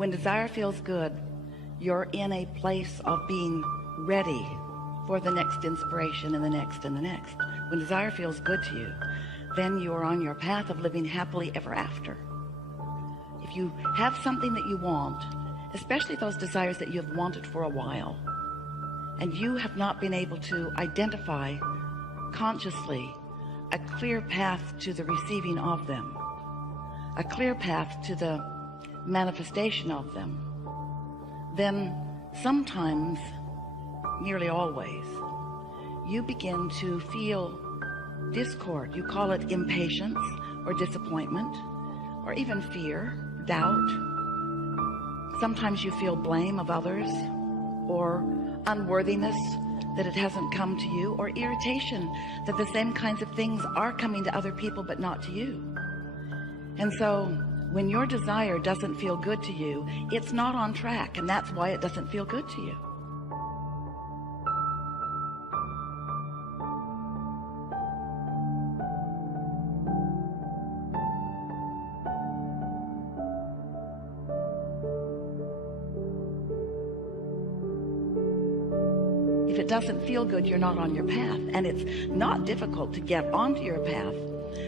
When desire feels good, you're in a place of being ready for the next inspiration and the next and the next. When desire feels good to you, then you are on your path of living happily ever after. If you have something that you want, especially those desires that you have wanted for a while, and you have not been able to identify consciously a clear path to the receiving of them, a clear path to the manifestation of them, then sometimes, nearly always, you begin to feel discord. You call it impatience or disappointment, or even fear, doubt. Sometimes you feel blame of others, or unworthiness that it hasn't come to you, or irritation that the same kinds of things are coming to other people but not to you. And so when your desire doesn't feel good to you, it's not on track, and that's why it doesn't feel good to you. If it doesn't feel good, you're not on your path. And it's not difficult to get onto your path,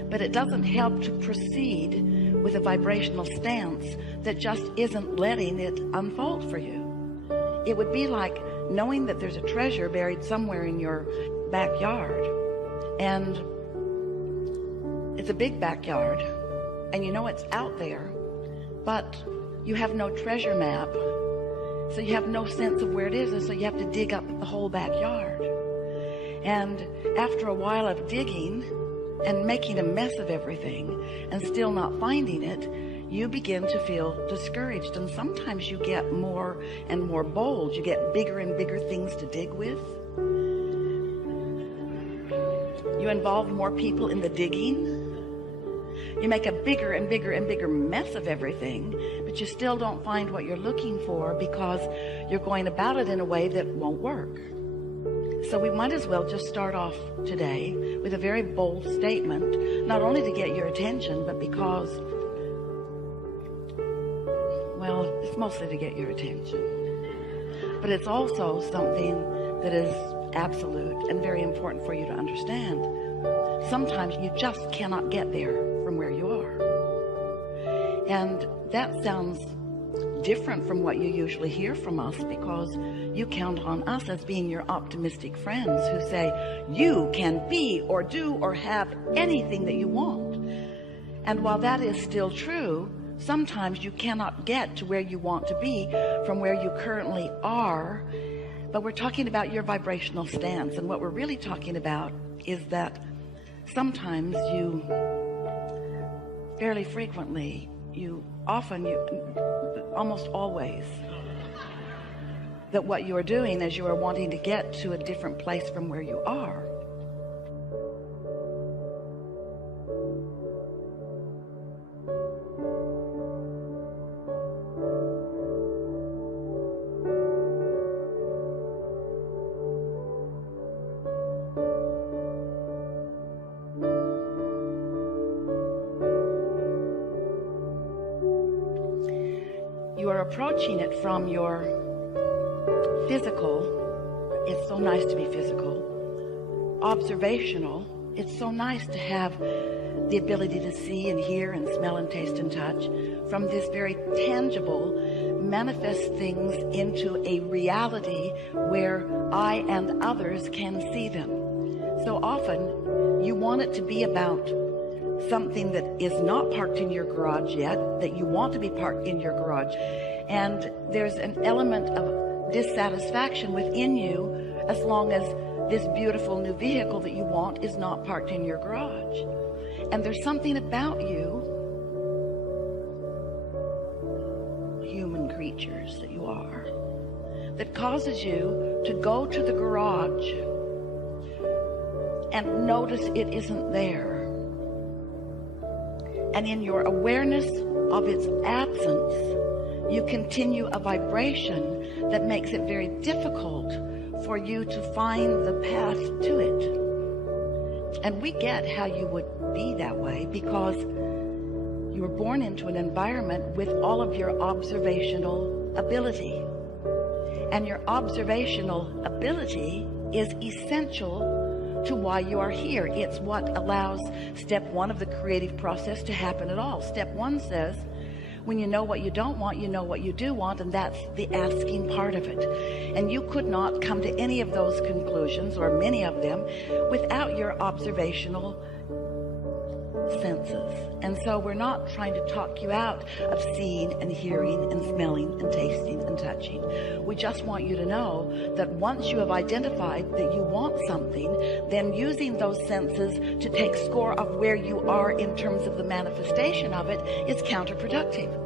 but it doesn't help to proceed with a vibrational stance that just isn't letting it unfold for you. It would be like knowing that there's a treasure buried somewhere in your backyard, and it's a big backyard, and you know it's out there, but you have no treasure map. So you have no sense of where it is, and so you have to dig up the whole backyard. And after a while of digging and making a mess of everything and still not finding it, you begin to feel discouraged. And sometimes you get more and more bold. You get bigger and bigger things to dig with. You involve more people in the digging. You make a bigger and bigger and bigger mess of everything, but you still don't find what you're looking for because you're going about it in a way that won't work. So we might as well just start off today with a very bold statement, not only to get your attention, but because, well, it's mostly to get your attention, but it's also something that is absolute and very important for you to understand. Sometimes you just cannot get there from where you are. And that sounds different from what you usually hear from us, because you count on us as being your optimistic friends who say you can be or do or have anything that you want. And while that is still true, sometimes you cannot get to where you want to be from where you currently are. But we're talking about your vibrational stance, and what we're really talking about is that sometimes you, fairly frequently, almost always, that what you are doing is you are wanting to get to a different place from where you are. You are approaching it from your physical. It's so nice to be physical. Observational. It's so nice to have the ability to see and hear and smell and taste and touch. From this very tangible, manifest things into a reality where I and others can see them. So often you want it to be about something that is not parked in your garage yet, that you want to be parked in your garage. And there's an element of dissatisfaction within you as long as this beautiful new vehicle that you want is not parked in your garage. And there's something about you, human creatures that you are, that causes you to go to the garage and notice it isn't there. And in your awareness of its absence, you continue a vibration that makes it very difficult for you to find the path to it. And we get how you would be that way, because You were born into an environment with all of your observational ability. And your observational ability is essential to why you are here. It's what allows step one of the creative process to happen at all. Step one says, when you know what you don't want, you know what you do want, and that's the asking part of it. And you could not come to any of those conclusions, or many of them, without your observational senses. And so we're not trying to talk you out of seeing and hearing and smelling and tasting and touching. We just want you to know that once you have identified that you want something, then using those senses to take score of where you are in terms of the manifestation of it is counterproductive.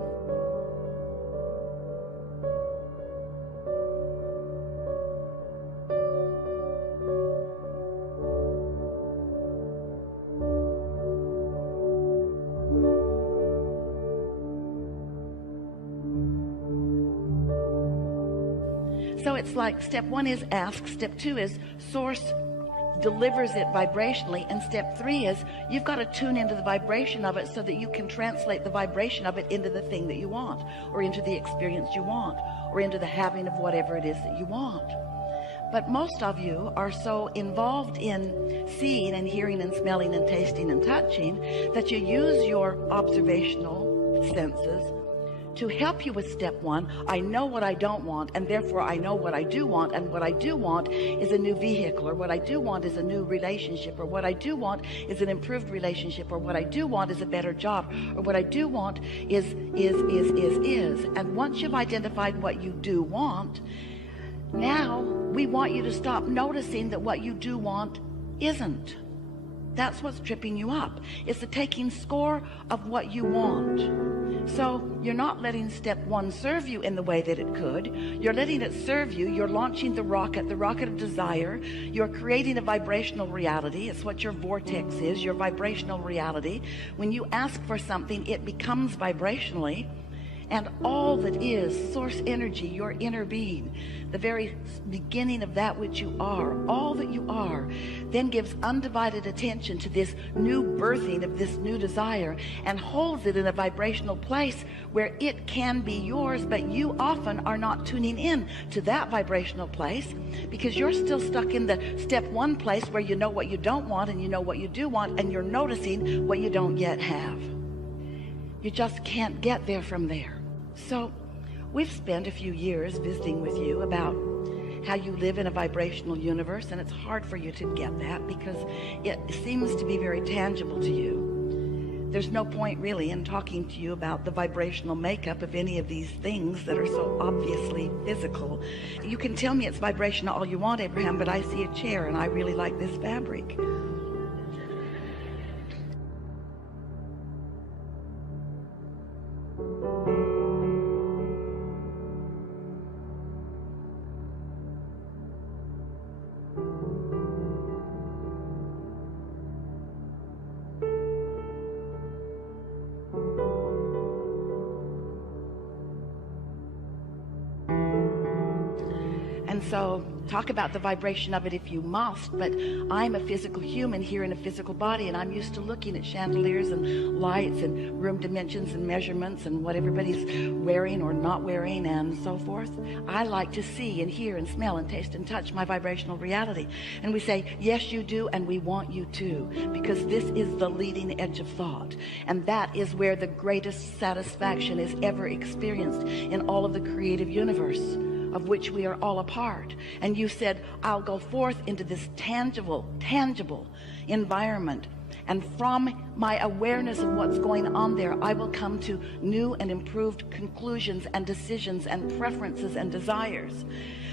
So it's like step one is ask, step two is source delivers it vibrationally, and step three is you've got to tune into the vibration of it so that you can translate the vibration of it into the thing that you want, or into the experience you want, or into the having of whatever it is that you want. But most of you are so involved in seeing and hearing and smelling and tasting and touching that you use your observational senses to help you with step one. I know what I don't want, and therefore I know what I do want, and what I do want is a new vehicle, or what I do want is a new relationship, or what I do want is an improved relationship, or what I do want is a better job, or what I do want is. And once you've identified what you do want, now we want you to stop noticing that what you do want isn't. That's what's tripping you up. It's the taking score of what you want. So you're not letting step one serve you in the way that it could. You're letting it serve you. You're launching the rocket of desire. You're creating a vibrational reality. It's what your vortex is, your vibrational reality. When you ask for something, it becomes vibrationally. And all that is source energy, your inner being, the very beginning of that which you are, all that you are, then gives undivided attention to this new birthing of this new desire, and holds it in a vibrational place where it can be yours. But you often are not tuning in to that vibrational place because you're still stuck in the step one place where you know what you don't want and you know what you do want, and you're noticing what you don't yet have. You just can't get there from there. So we've spent a few years visiting with you about how you live in a vibrational universe, and it's hard for you to get that because it seems to be very tangible to you. There's no point really in talking to you about the vibrational makeup of any of these things that are so obviously physical. You can tell me it's vibrational all you want, Abraham, but I see a chair and I really like this fabric. And so talk about the vibration of it if you must, but I'm a physical human here in a physical body, and I'm used to looking at chandeliers and lights and room dimensions and measurements and what everybody's wearing or not wearing and so forth. I like to see and hear and smell and taste and touch my vibrational reality. And we say, yes, you do, and we want you to, because this is the leading edge of thought. And that is where the greatest satisfaction is ever experienced in all of the creative universe, of which we are all a part. And you said, I'll go forth into this tangible environment, and from my awareness of what's going on there, I will come to new and improved conclusions and decisions and preferences and desires,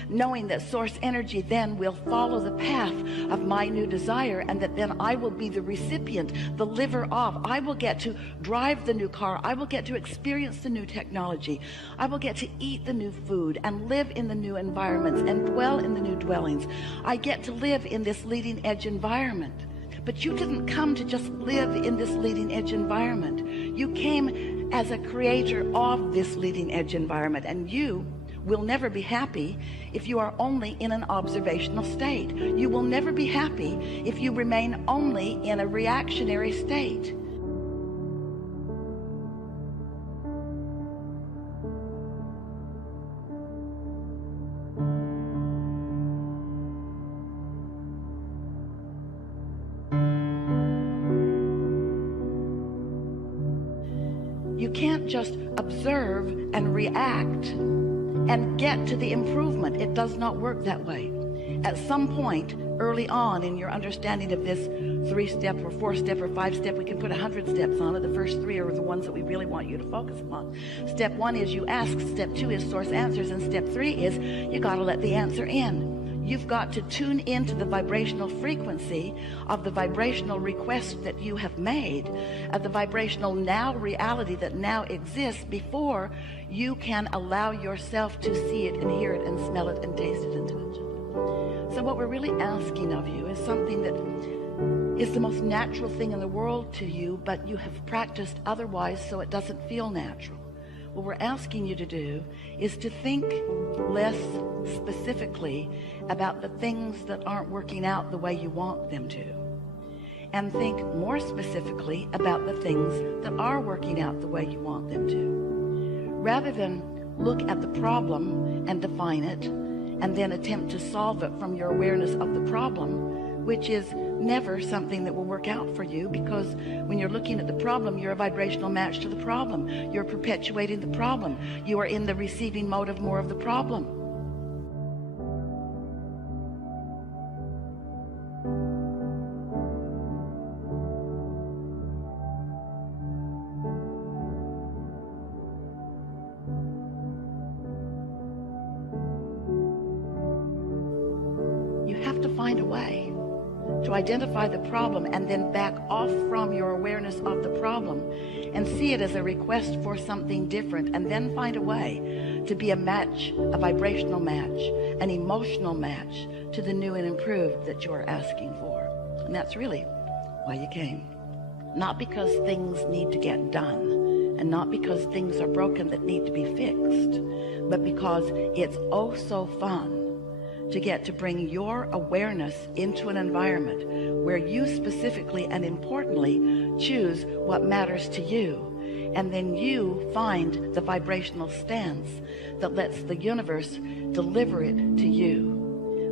knowing that source energy then will follow the path of my new desire, and that then I will be the recipient, the liver of. I will get to drive the new car. I will get to experience the new technology. I will get to eat the new food and live in the new environments and dwell in the new dwellings. I get to live in this leading edge environment. But you didn't come to just live in this leading edge environment. You came as a creator of this leading edge environment, and you will never be happy if you are only in an observational state. You will never be happy if you remain only in a reactionary state. You can't just observe and react and get to the improvement. It does not work that way. At some point early on in your understanding of this 3-step or 4-step or 5-step, we can put 100 steps on it. The first 3 are the ones that we really want you to focus on. Step 1 is you ask. Step 2 is source answers. And step 3 is you got to let the answer in. You've got to tune into the vibrational frequency of the vibrational request that you have made, of the vibrational now reality that now exists, before you can allow yourself to see it and hear it and smell it and taste it and touch it. So what we're really asking of you is something that is the most natural thing in the world to you, but you have practiced otherwise, so it doesn't feel natural. What we're asking you to do is to think less specifically about the things that aren't working out the way you want them to, and think more specifically about the things that are working out the way you want them to. Rather than look at the problem and define it and then attempt to solve it from your awareness of the problem, which is never something that will work out for you, because when you're looking at the problem, you're a vibrational match to the problem. You're perpetuating the problem. You are in the receiving mode of more of the problem. You have to find a way to identify the problem and then back off from your awareness of the problem and see it as a request for something different, and then find a way to be a match, a vibrational match, an emotional match to the new and improved that you are asking for. And that's really why you came. Not because things need to get done, and not because things are broken that need to be fixed, but because it's oh so fun to get to bring your awareness into an environment where you specifically and importantly choose what matters to you, and then you find the vibrational stance that lets the universe deliver it to you.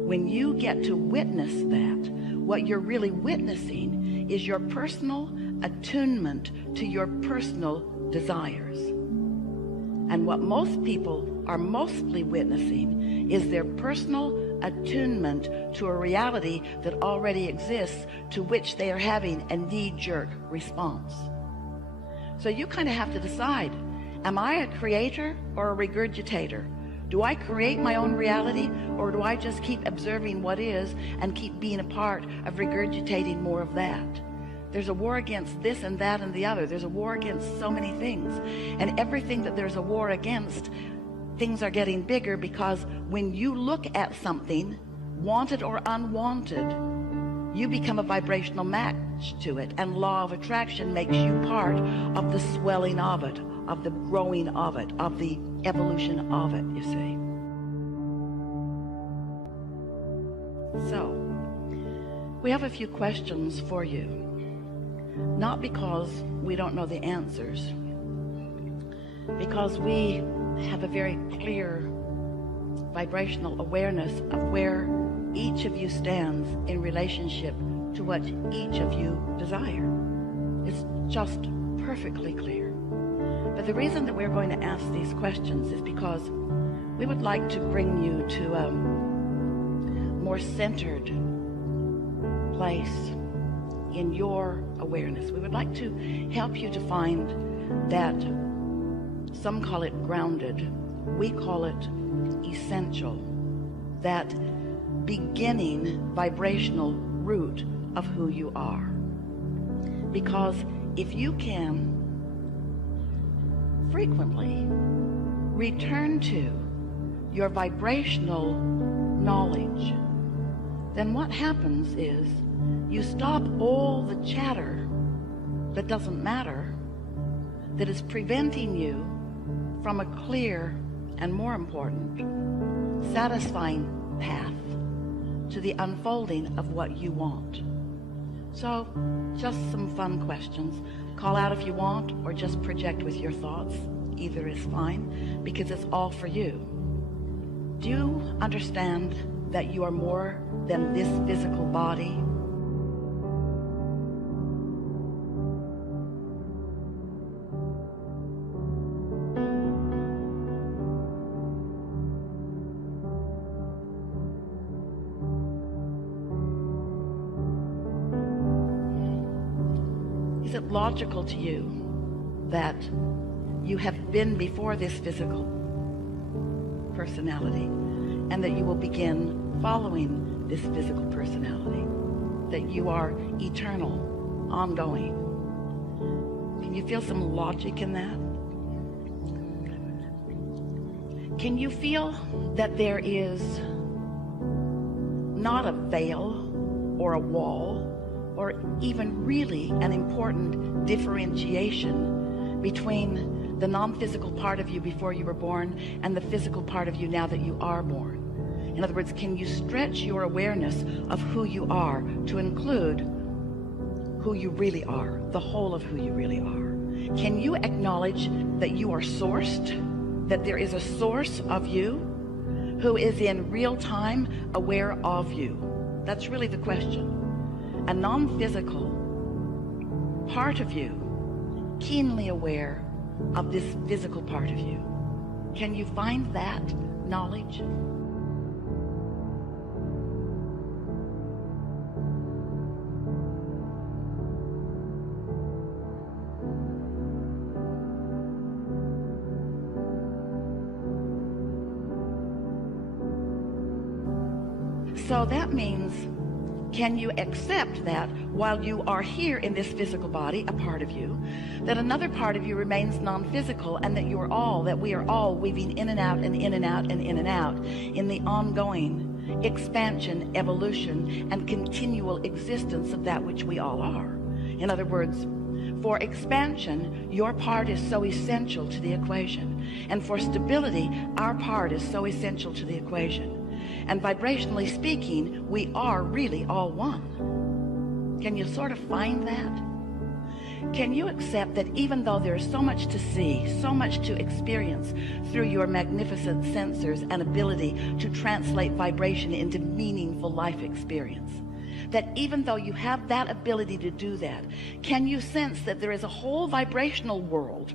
When you get to witness that, what you're really witnessing is your personal attunement to your personal desires. And what most people are mostly witnessing is their personal attunement to a reality that already exists, to which they are having a knee-jerk response. So you kind of have to decide, am I a creator or a regurgitator? Do I create my own reality, or do I just keep observing what is and keep being a part of regurgitating more of that? There's a war against this and that and the other. There's a war against so many things, and everything that there's a war against, things are getting bigger, because when you look at something, wanted or unwanted, you become a vibrational match to it, and law of attraction makes you part of the swelling of it, of the growing of it, of the evolution of it, you see. So we have a few questions for you, not because we don't know the answers, because we have a very clear vibrational awareness of where each of you stands in relationship to what each of you desire. It's just perfectly clear. But the reason that we're going to ask these questions is because we would like to bring you to a more centered place in your awareness. We would like to help you to find that, some call it grounded, we call it essential, that beginning vibrational root of who you are. Because if you can frequently return to your vibrational knowledge, then what happens is you stop all the chatter that doesn't matter, that is preventing you from a clear and, more important, satisfying path to the unfolding of what you want. So just some fun questions. Call out if you want, or just project with your thoughts. Either is fine, because it's all for you. Do you understand that you are more than this physical body? seems it logical to you that you have been before this physical personality, and that you will begin following this physical personality, that you are eternal, ongoing? Can you feel some logic in that? Can you feel that there is not a veil or a wall or even really an important differentiation between the non-physical part of you before you were born and the physical part of you now that you are born? In other words, can you stretch your awareness of who you are to include who you really are, the whole of who you really are? Can you acknowledge that you are sourced, that there is a source of you who is in real time aware of you? That's really the question. A non-physical part of you, keenly aware of this physical part of you. Can you find that knowledge? So that means, can you accept that while you are here in this physical body, a part of you, that another part of you remains non-physical, and that we are all weaving in and out and in and out and in and out in the ongoing expansion, evolution, and continual existence of that which we all are? In other words, for expansion, your part is so essential to the equation. And for stability, our part is so essential to the equation. And vibrationally speaking, we are really all one. Can you sort of find that? Can you accept that even though there's so much to see, so much to experience through your magnificent sensors and ability to translate vibration into meaningful life experience, that even though you have that ability to do that, can you sense that there is a whole vibrational world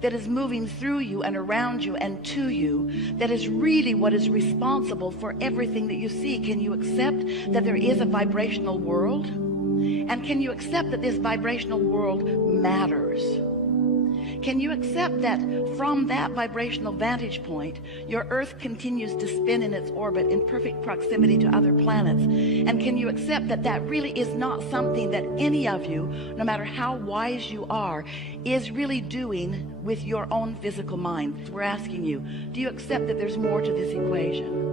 that is moving through you and around you and to you, that is really what is responsible for everything that you see? Can you accept that there is a vibrational world? And can you accept that this vibrational world matters? Can you accept that from that vibrational vantage point, your Earth continues to spin in its orbit in perfect proximity to other planets? And can you accept that that really is not something that any of you, no matter how wise you are, is really doing with your own physical mind? We're asking you, do you accept that there's more to this equation?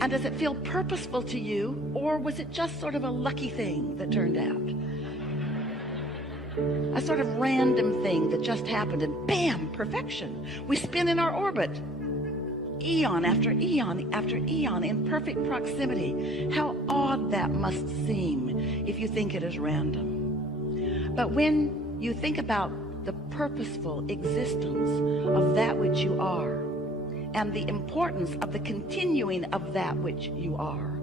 And does it feel purposeful to you, or was it just sort of a lucky thing that turned out? A sort of random thing that just happened, and bam, perfection. We spin in our orbit, eon after eon after eon, in perfect proximity. How odd that must seem if you think it is random. But when you think about the purposeful existence of that which you are, and the importance of the continuing of that which you are,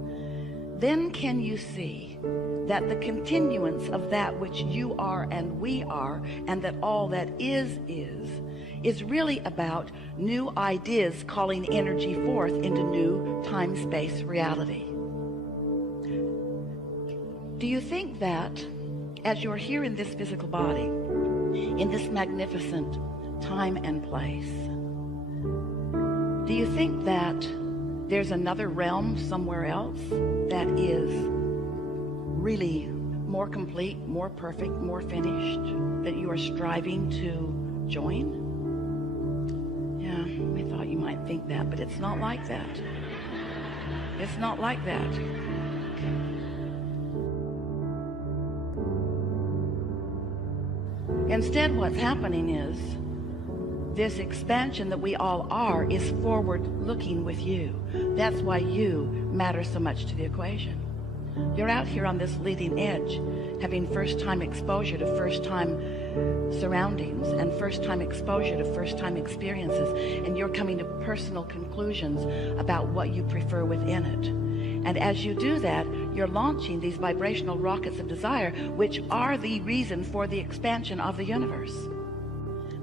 then can you see that the continuance of that which you are and we are, and that all that is really about new ideas calling energy forth into new time-space reality. Do you think that as you're here in this physical body, in this magnificent time and place, do you think that there's another realm somewhere else that is really more complete, more perfect, more finished, that you are striving to join? Yeah, we thought you might think that, but it's not like that. It's not like that. Instead, what's happening is this expansion that we all are is forward looking with you. That's why you matter so much to the equation. You're out here on this leading edge, having first-time exposure to first-time surroundings and first-time exposure to first-time experiences, and you're coming to personal conclusions about what you prefer within it. And as you do that, you're launching these vibrational rockets of desire, which are the reason for the expansion of the universe.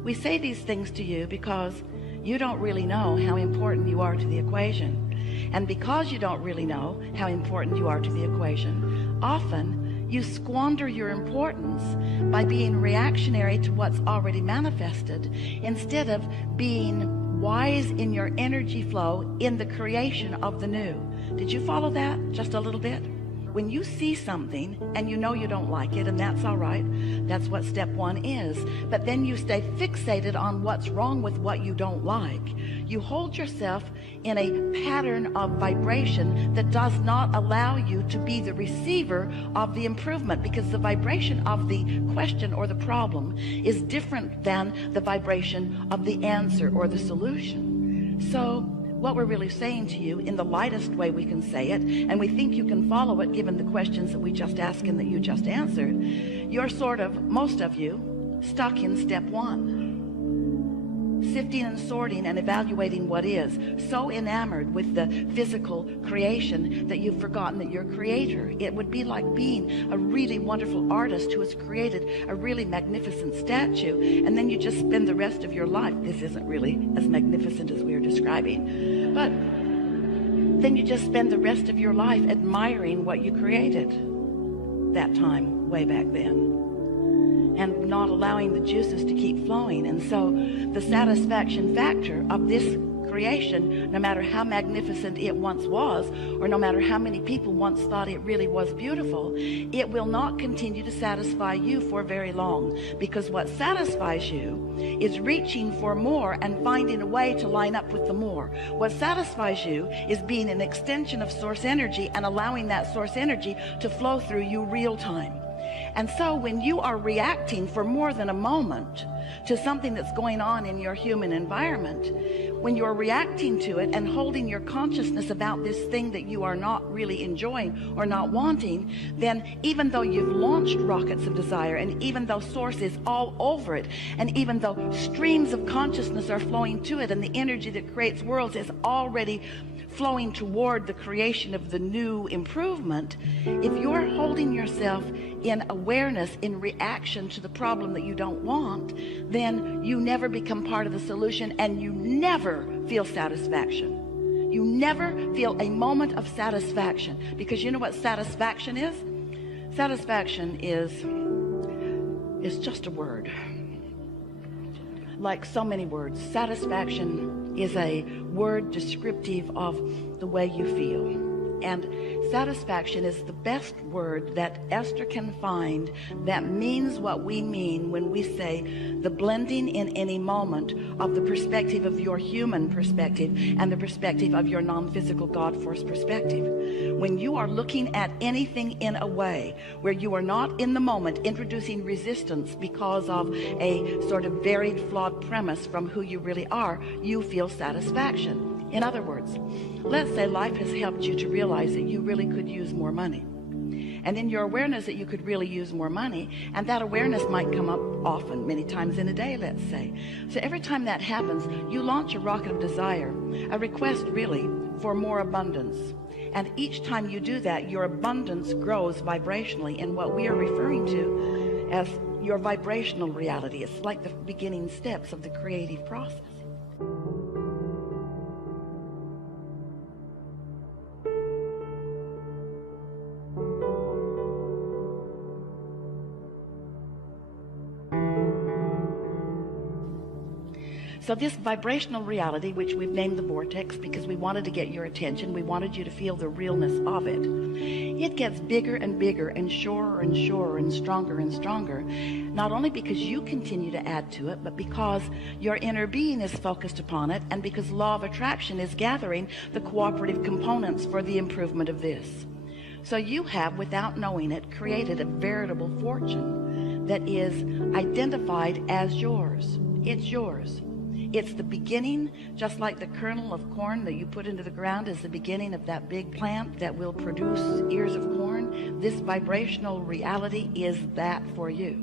We say these things to you because you don't really know how important you are to the equation. And because you don't really know how important you are to the equation, often you squander your importance by being reactionary to what's already manifested instead of being wise in your energy flow in the creation of the new. Did you follow that just a little bit? When you see something and you know you don't like it, and that's all right, that's what step one is, but then you stay fixated on what's wrong with what you don't like, you hold yourself in a pattern of vibration that does not allow you to be the receiver of the improvement, because the vibration of the question or the problem is different than the vibration of the answer or the solution. So what we're really saying to you in the lightest way we can say it, and we think you can follow it given the questions that we just asked and that you just answered, you're sort of, most of you, stuck in step one. Sifting and sorting and evaluating what is, so enamored with the physical creation that you've forgotten that you're creator. It would be like being a really wonderful artist who has created a really magnificent statue, and then you just spend the rest of your life, this isn't really as magnificent as we are describing, but then you just spend the rest of your life admiring what you created that time way back then, and not allowing the juices to keep flowing. And so the satisfaction factor of this creation, no matter how magnificent it once was, or no matter how many people once thought it really was beautiful, it will not continue to satisfy you for very long, because what satisfies you is reaching for more and finding a way to line up with the more. What satisfies you is being an extension of source energy and allowing that source energy to flow through you real time. And so when you are reacting for more than a moment to something that's going on in your human environment, when you're reacting to it and holding your consciousness about this thing that you are not really enjoying or not wanting, then even though you've launched rockets of desire, and even though source is all over it, and even though streams of consciousness are flowing to it, and the energy that creates worlds is already flowing toward the creation of the new improvement, if you're holding yourself in awareness in reaction to the problem that you don't want, then you never become part of the solution, and you never feel satisfaction. You never feel a moment of satisfaction, because you know what satisfaction is? Satisfaction is just a word. Like so many words, satisfaction is a word descriptive of the way you feel. And satisfaction is the best word that Esther can find that means what we mean when we say the blending in any moment of the perspective of your human perspective and the perspective of your non-physical God force perspective. When you are looking at anything in a way where you are not in the moment introducing resistance because of a sort of varied, flawed premise from who you really are, you feel satisfaction. In other words, let's say life has helped you to realize that you really could use more money. And in your awareness that you could really use more money, and that awareness might come up often, many times in a day, let's say. So every time that happens, you launch a rocket of desire, a request really for more abundance. And each time you do that, your abundance grows vibrationally in what we are referring to as your vibrational reality. It's like the beginning steps of the creative process. So this vibrational reality, which we've named the vortex because we wanted to get your attention, we wanted you to feel the realness of it, it gets bigger and bigger and surer and surer and stronger, not only because you continue to add to it, but because your inner being is focused upon it, and because law of attraction is gathering the cooperative components for the improvement of this. So you have, without knowing it, created a veritable fortune that is identified as yours. It's yours. It's the beginning, just like the kernel of corn that you put into the ground is the beginning of that big plant that will produce ears of corn. This vibrational reality is that for you.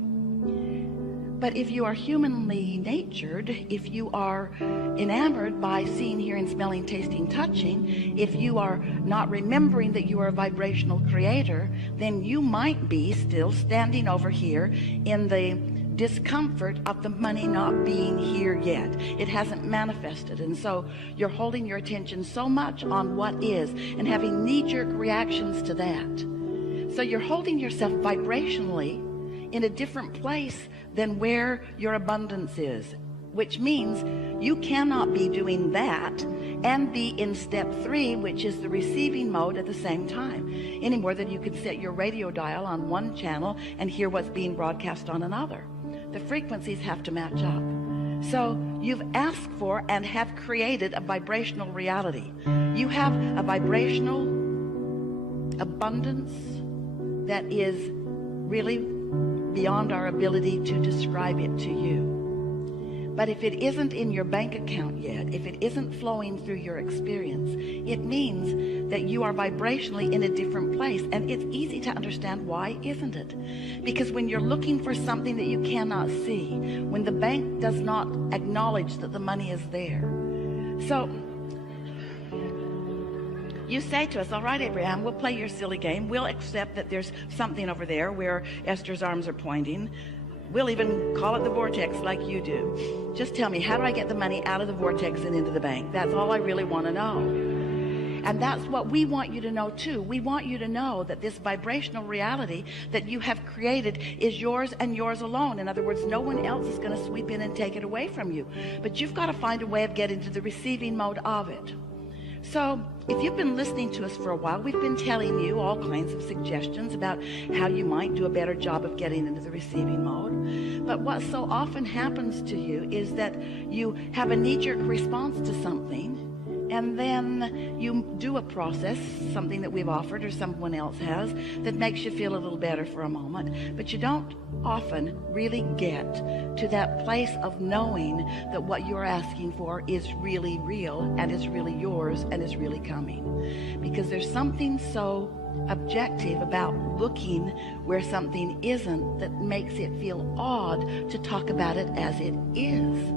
But if you are humanly natured, if you are enamored by seeing, hearing, smelling, tasting, touching, if you are not remembering that you are a vibrational creator, then you might be still standing over here in the discomfort of the money not being here yet. It hasn't manifested, and so you're holding your attention so much on what is and having knee-jerk reactions to that. So you're holding yourself vibrationally in a different place than where your abundance is, which means you cannot be doing that and be in step 3, which is the receiving mode, at the same time, any more than you can set your radio dial on one channel and hear what's being broadcast on another. The frequencies have to match up. So you've asked for and have created a vibrational reality. You have a vibrational abundance that is really beyond our ability to describe it to you. But if it isn't in your bank account yet, if it isn't flowing through your experience, it means that you are vibrationally in a different place. And it's easy to understand why, isn't it? Because when you're looking for something that you cannot see, when the bank does not acknowledge that the money is there. So you say to us, all right, Abraham, we'll play your silly game. We'll accept that there's something over there where Esther's arms are pointing. We'll even call it the vortex like you do. Just tell me, how do I get the money out of the vortex and into the bank? That's all I really want to know. And that's what we want you to know too. We want you to know that this vibrational reality that you have created is yours and yours alone. In other words, no one else is going to sweep in and take it away from you. But you've got to find a way of getting to the receiving mode of it. So if you've been listening to us for a while, we've been telling you all kinds of suggestions about how you might do a better job of getting into the receiving mode. But what so often happens to you is that you have a knee-jerk response to something, and then you do a process, something that we've offered or someone else has, that makes you feel a little better for a moment. But you don't often really get to that place of knowing that what you're asking for is really real and is really yours and is really coming. Because there's something so objective about looking where something isn't that makes it feel odd to talk about it as it is.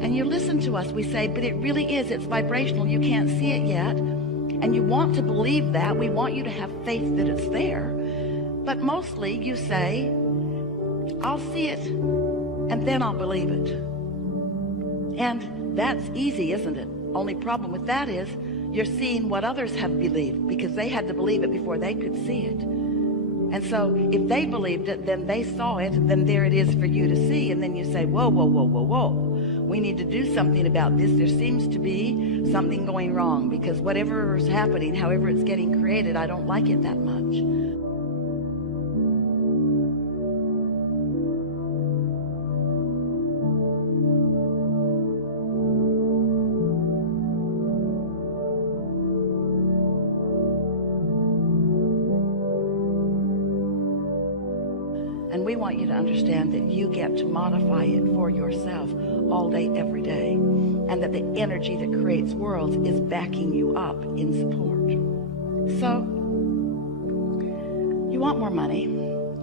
And you listen to us, we say, but it really is, it's vibrational, you can't see it yet. And you want to believe that, we want you to have faith that it's there. But mostly you say, I'll see it and then I'll believe it. And that's easy, isn't it? Only problem with that is you're seeing what others have believed, because they had to believe it before they could see it. And so if they believed it, then they saw it, and then there it is for you to see. And then you say, whoa, whoa, whoa, whoa, whoa. We need to do something about this. There seems to be something going wrong, because whatever is happening, however it's getting created, I don't like it that much. And we want you to understand that you get to modify it for yourself all day, every day. And that the energy that creates worlds is backing you up in support. So, you want more money.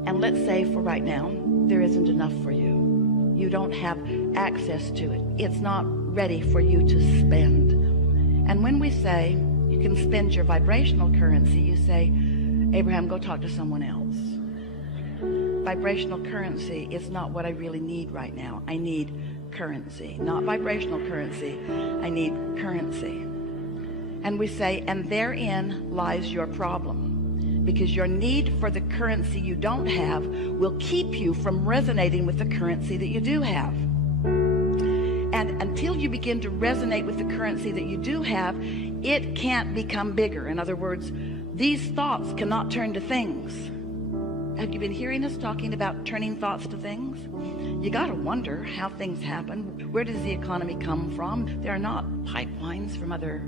And let's say for right now, there isn't enough for you. You don't have access to it. It's not ready for you to spend. And when we say you can spend your vibrational currency, you say, Abraham, go talk to someone else. Vibrational currency is not what I really need right now. I need currency, not vibrational currency. I need currency. And we say, and therein lies your problem, because your need for the currency you don't have will keep you from resonating with the currency that you do have. And until you begin to resonate with the currency that you do have, it can't become bigger. In other words, these thoughts cannot turn to things. Have you been hearing us talking about turning thoughts to things? You got to wonder how things happen. Where does the economy come from? There are not pipelines from other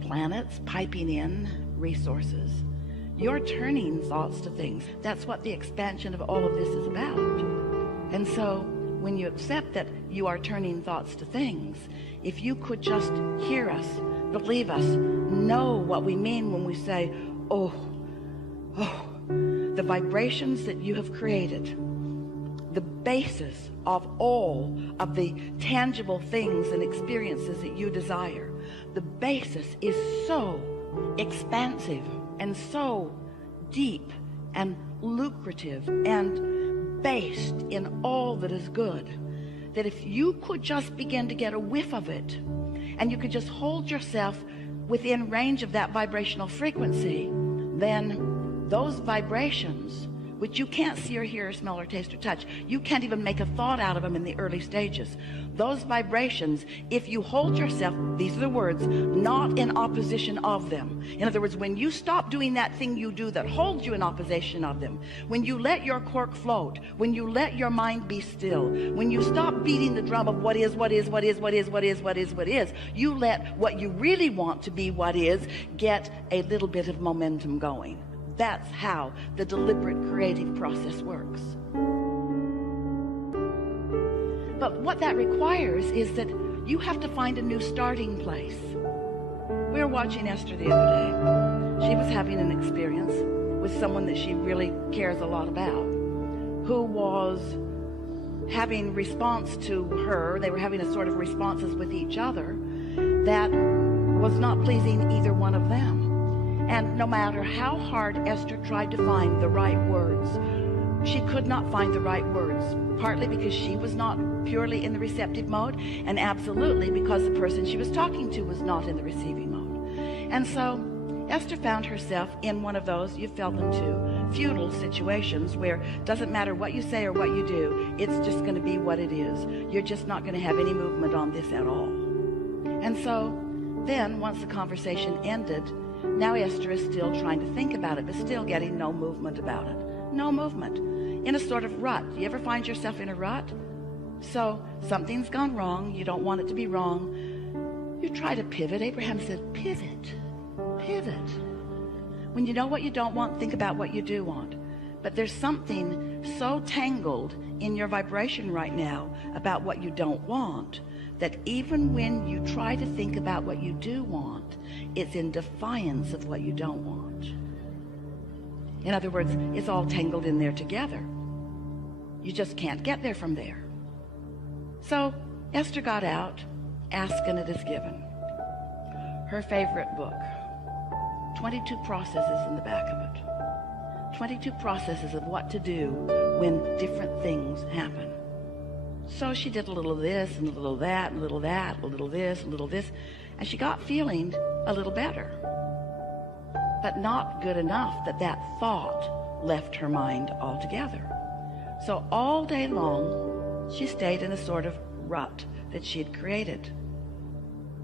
planets piping in resources. You're turning thoughts to things. That's what the expansion of all of this is about. And so when you accept that you are turning thoughts to things, if you could just hear us, believe us, know what we mean when we say, oh, the vibrations that you have created, the basis of all of the tangible things and experiences that you desire, the basis is so expansive and so deep and lucrative and based in all that is good, that if you could just begin to get a whiff of it, and you could just hold yourself within range of that vibrational frequency, then those vibrations, which you can't see or hear or smell or taste or touch, you can't even make a thought out of them in the early stages. Those vibrations, if you hold yourself, these are the words, not in opposition of them. In other words, when you stop doing that thing you do that holds you in opposition of them, when you let your cork float, when you let your mind be still, when you stop beating the drum of what is, you let what you really want to be what is get a little bit of momentum going. That's how the deliberate creative process works. But what that requires is that you have to find a new starting place. We were watching Esther the other day. She was having an experience with someone that she really cares a lot about, who was having response to her. They were having a sort of responses with each other that was not pleasing either one of them. And no matter how hard Esther tried to find the right words, she could not find the right words, partly because she was not purely in the receptive mode, and absolutely because the person she was talking to was not in the receiving mode. And so Esther found herself in one of those, you fell into, feudal situations where it doesn't matter what you say or what you do, it's just going to be what it is. You're just not going to have any movement on this at all. And so then, once the conversation ended, now Esther is still trying to think about it, but still getting no movement about it. No movement. In a sort of rut. You ever find yourself in a rut? So something's gone wrong. You don't want it to be wrong. You try to pivot. Abraham said, pivot. Pivot. When you know what you don't want, think about what you do want. But there's something so tangled in your vibration right now about what you don't want that even when you try to think about what you do want, it's in defiance of what you don't want. In other words, it's all tangled in there together. You just can't get there from there. So Esther got out, Ask and It Is Given. Her favorite book. 22 processes in the back of it. 22 processes of what to do when different things happen. So she did a little of this and a little of that, and a little of that, a little this, a little this, and she got feeling a little better. But not good enough that that thought left her mind altogether. So all day long, she stayed in a sort of rut that she had created.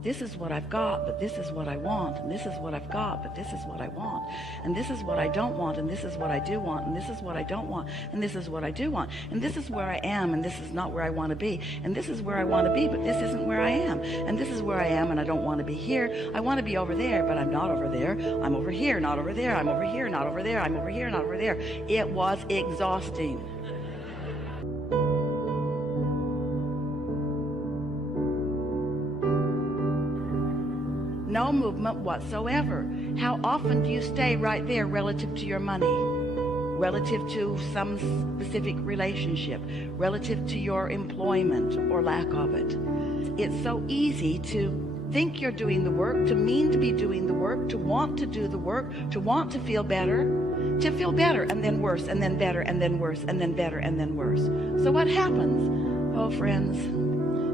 This is what I've got, but this is what I want, and this is what I've got, but this is what I want, and this is what I don't want, and this is what I do want, and this is what I don't want, and this is what I do want, and this is where I am, and this is not where I want to be, and this is where I want to be, but this isn't where I am, and this is where I am, and I don't want to be here. I want to be over there, but I'm not over there. I'm over here, not over there. I'm over here, not over there. I'm over here, not over there. It was exhausting. No movement whatsoever. How often do you stay right there relative to your money, relative to some specific relationship, relative to your employment or lack of it? It's so easy to think you're doing the work, to mean to be doing the work, to want to do the work, to want to feel better, and then worse, and then better, and then worse, and then better, and then worse. So what happens? Oh, friends,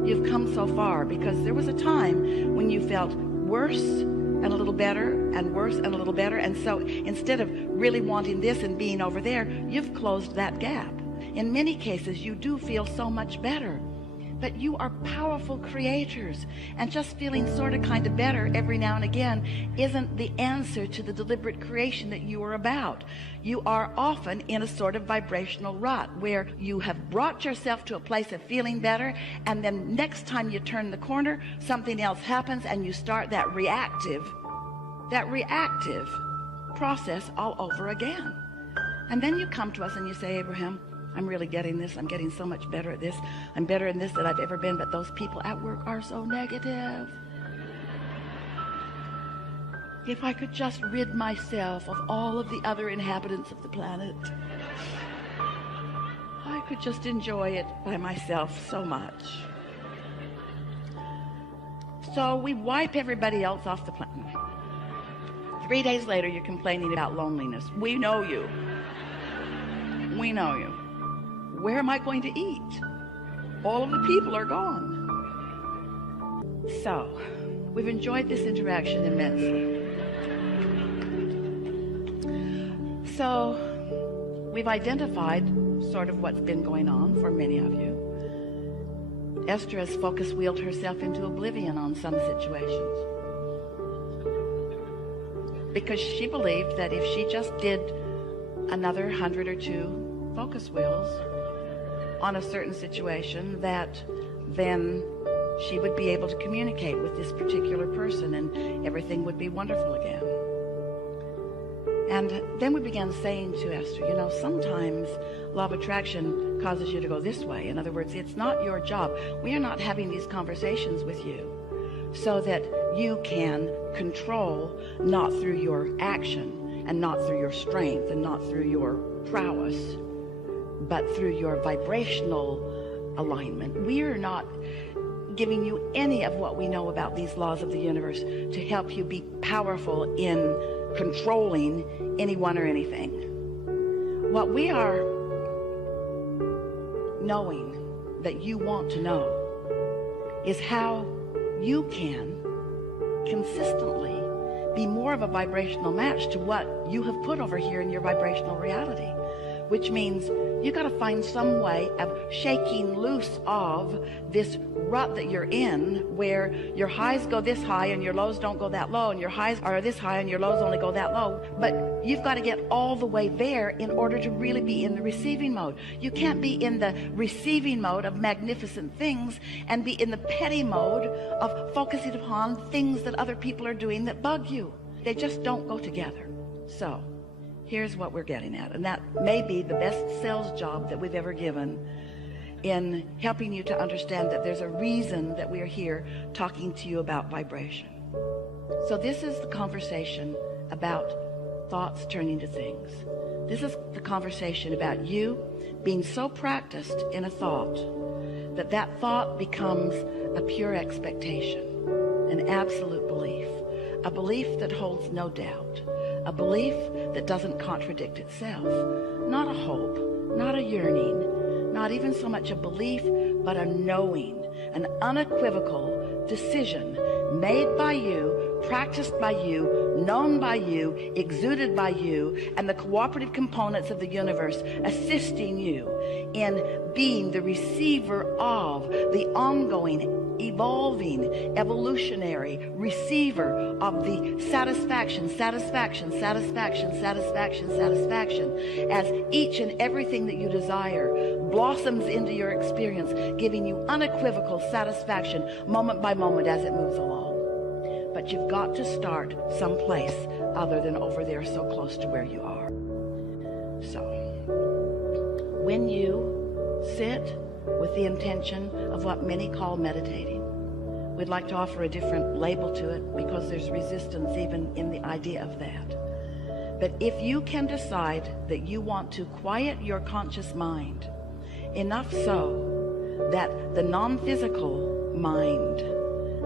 you've come so far because there was a time when you felt worse and a little better and worse and a little better, and so instead of really wanting this and being over there, you've closed that gap. In many cases you do feel so much better, but you are powerful creators, and just feeling sort of kind of better every now and again isn't the answer to the deliberate creation that you are about. You are often in a sort of vibrational rut where you have brought yourself to a place of feeling better, and then next time you turn the corner, something else happens and you start that reactive process all over again. And then you come to us and you say, Abraham, I'm really getting this. I'm getting so much better at this. I'm better in this than I've ever been, but those people at work are so negative. If I could just rid myself of all of the other inhabitants of the planet, I could just enjoy it by myself so much. So we wipe everybody else off the planet. 3 days later, you're complaining about loneliness. We know you. We know you. Where am I going to eat? All of the people are gone. So, we've enjoyed this interaction immensely. So we've identified sort of what's been going on for many of you. Esther has focus wheeled herself into oblivion on some situations because she believed that if she just did another 100 or 2 focus wheels on a certain situation, that then she would be able to communicate with this particular person and everything would be wonderful again. And then we began saying to Esther, you know, sometimes law of attraction causes you to go this way. In other words, it's not your job. We are not having these conversations with you so that you can control, not through your action and not through your strength and not through your prowess, but through your vibrational alignment. We are not giving you any of what we know about these laws of the universe to help you be powerful in controlling anyone or anything. What we are knowing that you want to know is how you can consistently be more of a vibrational match to what you have put over here in your vibrational reality, which means you got to find some way of shaking loose of this rut that you're in, where your highs go this high and your lows don't go that low, and your highs are this high and your lows only go that low. But you've got to get all the way there in order to really be in the receiving mode. You can't be in the receiving mode of magnificent things and be in the petty mode of focusing upon things that other people are doing that bug you. They just don't go together. So here's what we're getting at, and that may be the best sales job that we've ever given in helping you to understand that there's a reason that we are here talking to you about vibration. So this is the conversation about thoughts turning to things. This is the conversation about you being so practiced in a thought that that thought becomes a pure expectation, an absolute belief, a belief that holds no doubt, a belief that doesn't contradict itself, not a hope, not a yearning, not even so much a belief, but a knowing, an unequivocal decision made by you, practiced by you, known by you, exuded by you, and the cooperative components of the universe assisting you in being the receiver of the ongoing, evolving, evolutionary receiver of the satisfaction as each and everything that you desire blossoms into your experience, giving you unequivocal satisfaction moment by moment as it moves along. But you've got to start someplace other than over there so close to where you are. So when you sit with the intention of what many call meditating, we'd like to offer a different label to it because there's resistance even in the idea of that. But if you can decide that you want to quiet your conscious mind enough so that the non-physical mind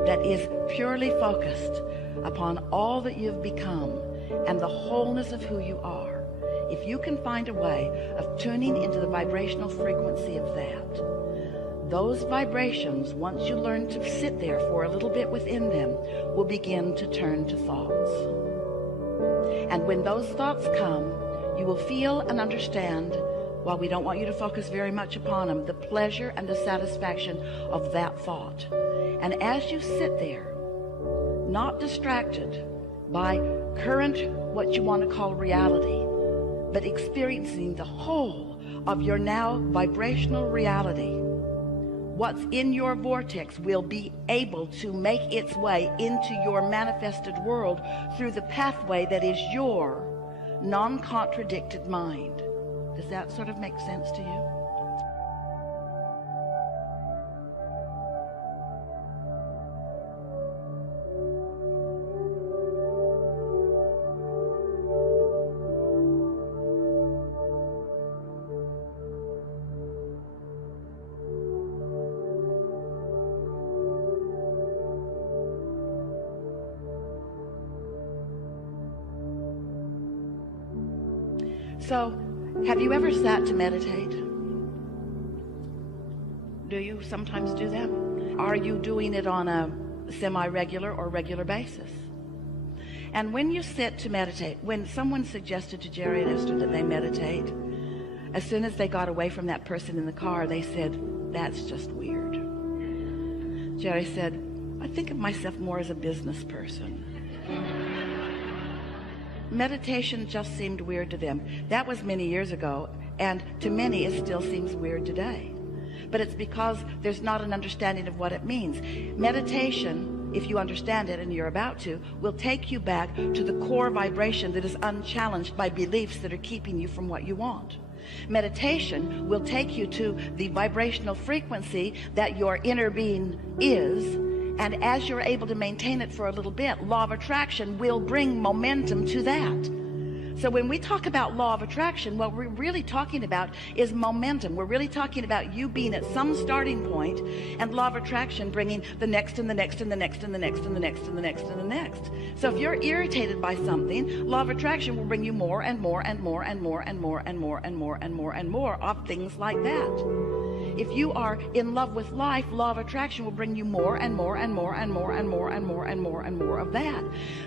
that is purely focused upon all that you've become and the wholeness of who you are, if you can find a way of tuning into the vibrational frequency of that, those vibrations, once you learn to sit there for a little bit within them, will begin to turn to thoughts. And when those thoughts come, you will feel and understand, while we don't want you to focus very much upon them, the pleasure and the satisfaction of that thought. And as you sit there, not distracted by current, what you want to call reality, but experiencing the whole of your now vibrational reality, what's in your vortex will be able to make its way into your manifested world through the pathway that is your non-contradicted mind. Does that sort of make sense to you? So, have you ever sat to meditate? Do you sometimes do that? Are you doing it on a semi-regular or regular basis? And when you sit to meditate, when someone suggested to Jerry and Esther that they meditate, as soon as they got away from that person in the car, they said, that's just weird. Jerry said, I think of myself more as a business person. Meditation just seemed weird to them. That was many years ago, and to many it still seems weird today. But it's because there's not an understanding of what it means. Meditation, if you understand it, and you're about to, will take you back to the core vibration that is unchallenged by beliefs that are keeping you from what you want. Meditation will take you to the vibrational frequency that your inner being is, and as you're able to maintain it for a little bit, law of attraction will bring momentum to that. So when we talk about law of attraction, what we're really talking about is momentum. We're really talking about you being at some starting point, and law of attraction bringing the next and the next and the next and the next and the next and the next and the next. So if you're irritated by something, law of attraction will bring you more and more and more and more and more and more and more and more and more of things like that. If you are in love with life, law of attraction will bring you more and more and more and more and more and more and more and more of that.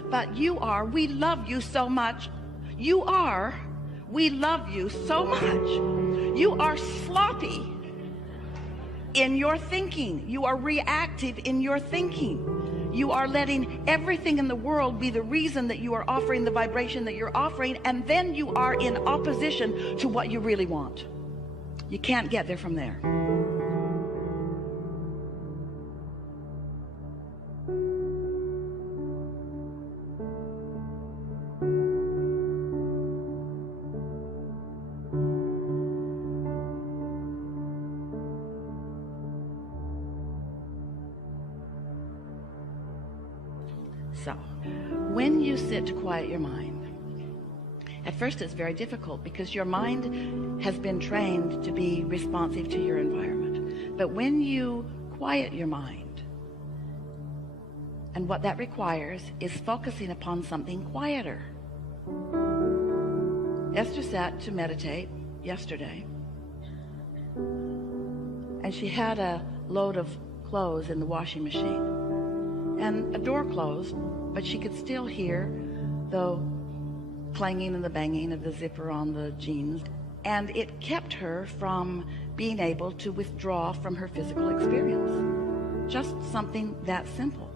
But we love you so much. We love you so much. You are sloppy in your thinking. You are reactive in your thinking. You are letting everything in the world be the reason that you are offering the vibration that you're offering, and then you are in opposition to what you really want. You can't get there from there. So, when you sit to quiet your mind, at first it's very difficult because your mind has been trained to be responsive to your environment. But when you quiet your mind, and what that requires is focusing upon something quieter. Esther sat to meditate yesterday, and she had a load of clothes in the washing machine. And a door closed, but she could still hear the clanging and the banging of the zipper on the jeans. And it kept her from being able to withdraw from her physical experience. Just something that simple.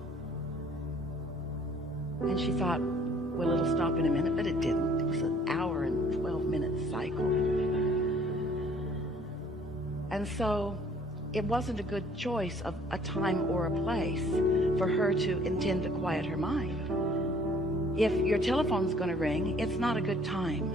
And she thought, well, it'll stop in a minute, but it didn't. It was an hour and 12-minute cycle. And so it wasn't a good choice of a time or a place for her to intend to quiet her mind. If your telephone's going to ring, it's not a good time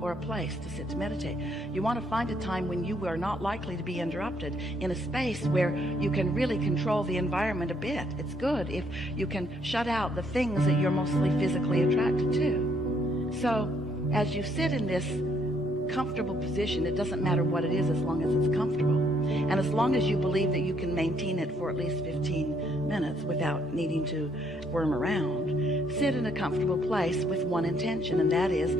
or a place to sit to meditate. You want to find a time when you are not likely to be interrupted, in a space where you can really control the environment a bit. It's good if you can shut out the things that you're mostly physically attracted to. So as you sit in this comfortable position, it doesn't matter what it is as long as it's comfortable. And as long as you believe that you can maintain it for at least 15 minutes without needing to worm around, sit in a comfortable place with one intention, and that is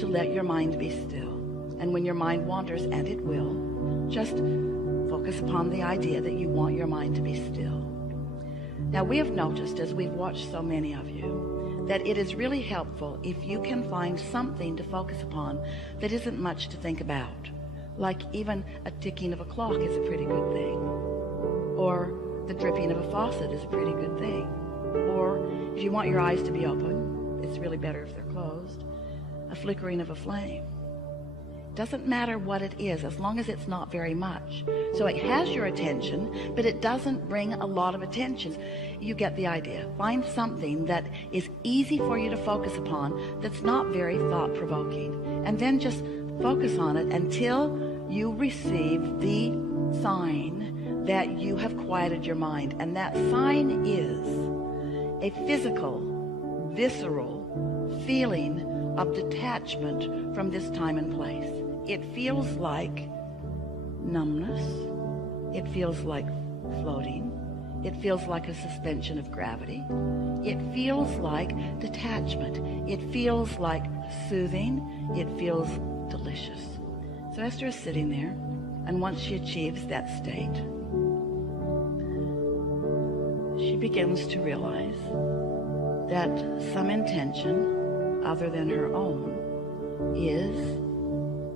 to let your mind be still. And when your mind wanders, and it will, just focus upon the idea that you want your mind to be still. Now, we have noticed, as we've watched so many of you, that it is really helpful if you can find something to focus upon that isn't much to think about. Like even a ticking of a clock is a pretty good thing. Or the dripping of a faucet is a pretty good thing. Or if you want your eyes to be open, it's really better if they're closed. A flickering of a flame. Doesn't matter what it is, as long as it's not very much. So it has your attention, but it doesn't bring a lot of attention. You get the idea. Find something that is easy for you to focus upon, that's not very thought-provoking. And then just focus on it until you receive the sign that you have quieted your mind. And that sign is a physical, visceral feeling of detachment from this time and place. It feels like numbness. It feels like floating. It feels like a suspension of gravity. It feels like detachment. It feels like soothing. It feels delicious. So Esther is sitting there, and once she achieves that state, she begins to realize that some intention other than her own is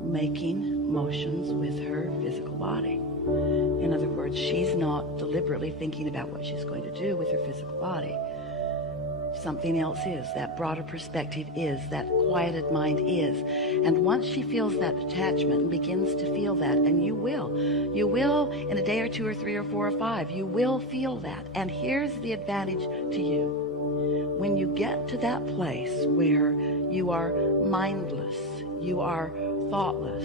making motions with her physical body. In other words, she's not deliberately thinking about what she's going to do with her physical body. Something else is. That broader perspective is. That quieted mind is. And once she feels that detachment and begins to feel that, and you will in a day or two or three or four or five, you will feel that. And here's the advantage to you. When you get to that place where you are mindless, you are thoughtless,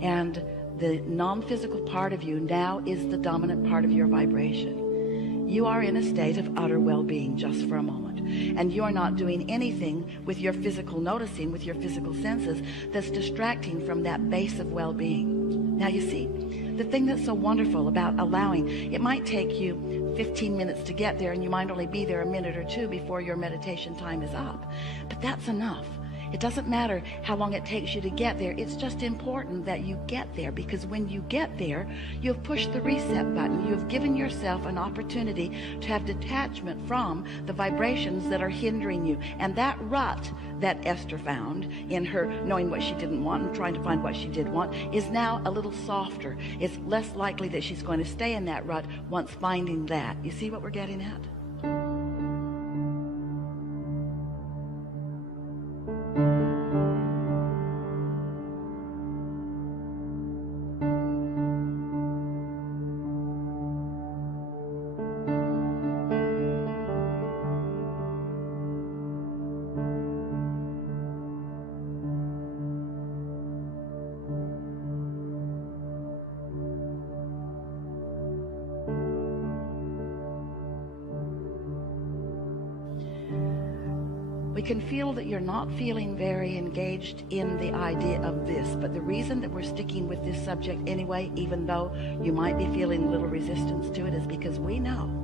and the non-physical part of you now is the dominant part of your vibration, you are in a state of utter well-being just for a moment. And you are not doing anything with your physical noticing, with your physical senses, that's distracting from that base of well-being. Now you see, the thing that's so wonderful about allowing, it might take you 15 minutes to get there, and you might only be there a minute or two before your meditation time is up. But that's enough. It doesn't matter how long it takes you to get there. It's just important that you get there, because when you get there, you've pushed the reset button. You've given yourself an opportunity to have detachment from the vibrations that are hindering you. And that rut that Esther found in her knowing what she didn't want and trying to find what she did want is now a little softer. It's less likely that she's going to stay in that rut once finding that. You see what we're getting at? We can feel that you're not feeling very engaged in the idea of this, but the reason that we're sticking with this subject anyway, even though you might be feeling a little resistance to it, is because we know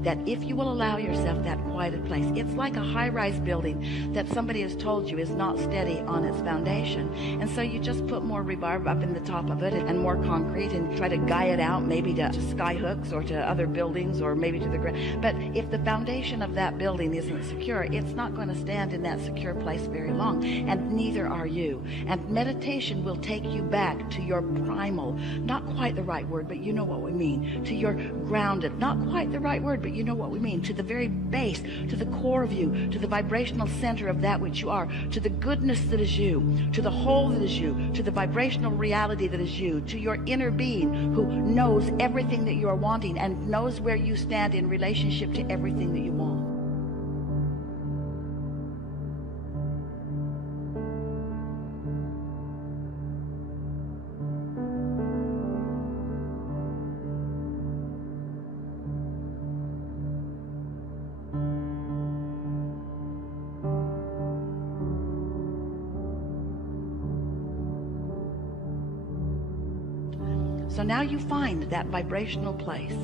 that if you will allow yourself that quieted place, it's like a high-rise building that somebody has told you is not steady on its foundation, and so you just put more rebarb up in the top of it and more concrete and try to guy it out, maybe to sky hooks or to other buildings or maybe to the ground. But if the foundation of that building isn't secure, it's not going to stand in that secure place very long, and neither are you. And meditation will take you back to your primal, not quite the right word, but you know what we mean, to your grounded, not quite the right word, but you know what we mean, to the very base, to the core of you, to the vibrational center of that which you are, to the goodness that is you, to the whole that is you, to the vibrational reality that is you, to your inner being who knows everything that you are wanting and knows where you stand in relationship to everything that you want. So now you find that vibrational place,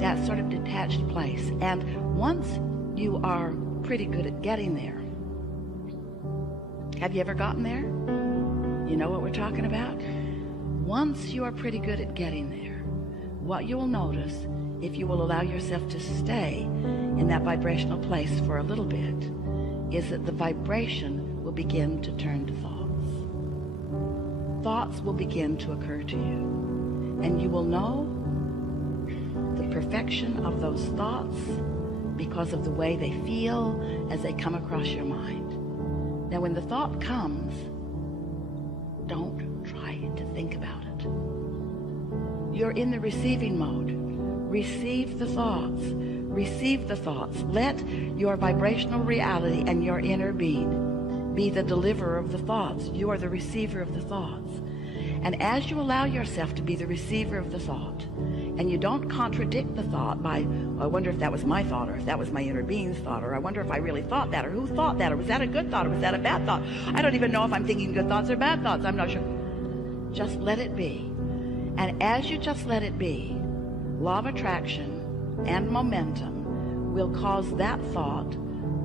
that sort of detached place. And once you are pretty good at getting there, have you ever gotten there? You know what we're talking about? Once you are pretty good at getting there, what you will notice, if you will allow yourself to stay in that vibrational place for a little bit, is that the vibration will begin to turn to thoughts. Thoughts will begin to occur to you. And you will know the perfection of those thoughts because of the way they feel as they come across your mind. Now, when the thought comes, don't try to think about it. You're in the receiving mode. Receive the thoughts. Receive the thoughts. Let your vibrational reality and your inner being be the deliverer of the thoughts. You are the receiver of the thoughts. And as you allow yourself to be the receiver of the thought, and you don't contradict the thought by, oh, I wonder if that was my thought, or if that was my inner being's thought, or I wonder if I really thought that, or who thought that, or was that a good thought, or was that a bad thought? I don't even know if I'm thinking good thoughts or bad thoughts. I'm not sure. Just let it be. And as you just let it be, law of attraction and momentum will cause that thought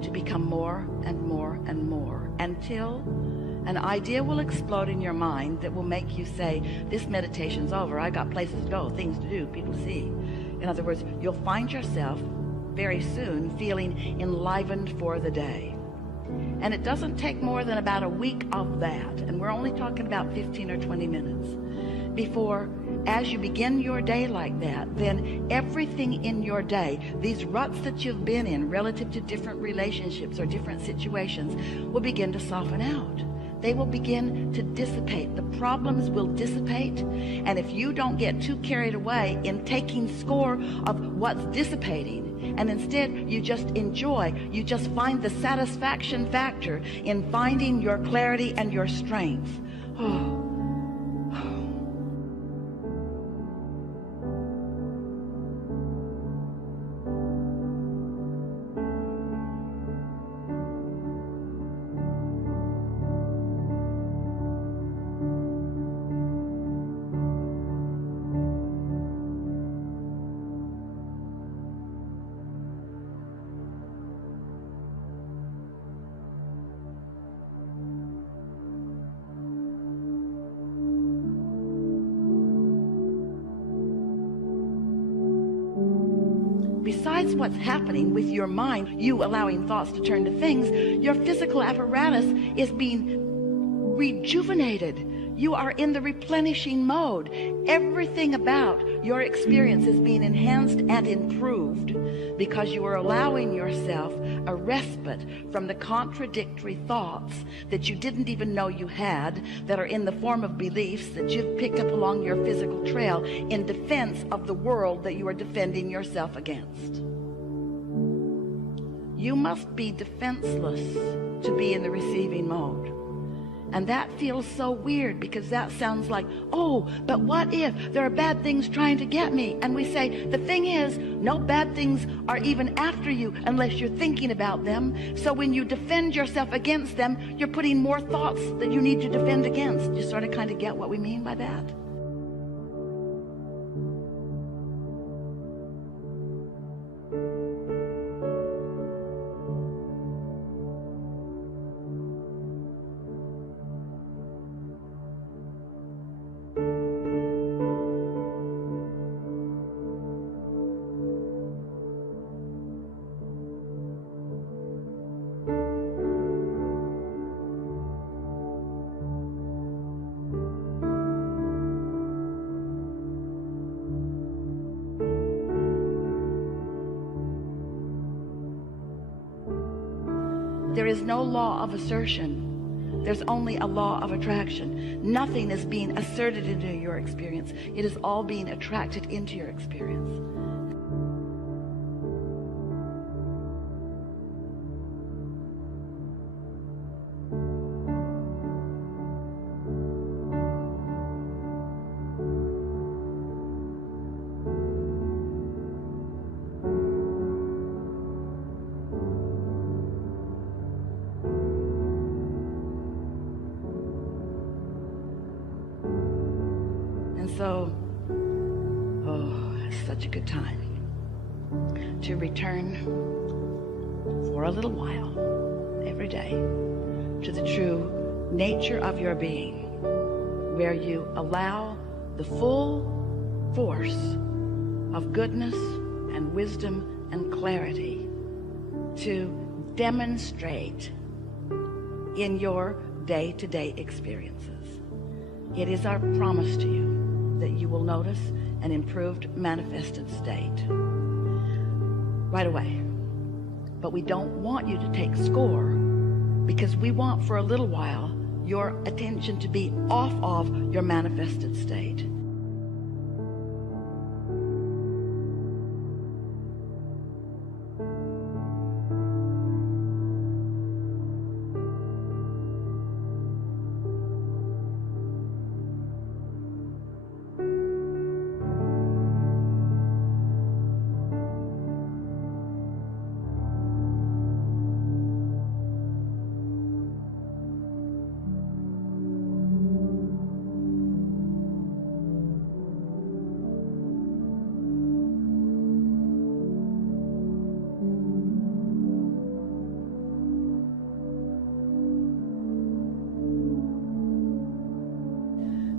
to become more and more and more until an idea will explode in your mind that will make you say, this meditation's over. I got places to go, things to do, people see. In other words, you'll find yourself very soon feeling enlivened for the day. And it doesn't take more than about a week of that, and we're only talking about 15 or 20 minutes, before, as you begin your day like that, then everything in your day, these ruts that you've been in relative to different relationships or different situations, will begin to soften out. They will begin to dissipate. The problems will dissipate. And if you don't get too carried away in taking score of what's dissipating, and instead you just enjoy, you just find the satisfaction factor in finding your clarity and your strength. Oh. Besides what's happening with your mind, you allowing thoughts to turn to things, your physical apparatus is being rejuvenated. You are in the replenishing mode. Everything about your experience is being enhanced and improved because you are allowing yourself a respite from the contradictory thoughts that you didn't even know you had, that are in the form of beliefs that you've picked up along your physical trail in defense of the world that you are defending yourself against. You must be defenseless to be in the receiving mode. And that feels so weird, because that sounds like, oh, but what if there are bad things trying to get me? And we say, the thing is, no bad things are even after you unless you're thinking about them. So when you defend yourself against them, you're putting more thoughts that you need to defend against. You sort of kind of get what we mean by that? There is no law of assertion. There's only a law of attraction. Nothing is being asserted into your experience. It is all being attracted into your experience. So, it's such a good time to return for a little while every day to the true nature of your being, where you allow the full force of goodness and wisdom and clarity to demonstrate in your day-to-day experiences. It is our promise to you that you will notice an improved manifested state right away. But we don't want you to take score, because we want for a little while your attention to be off of your manifested state.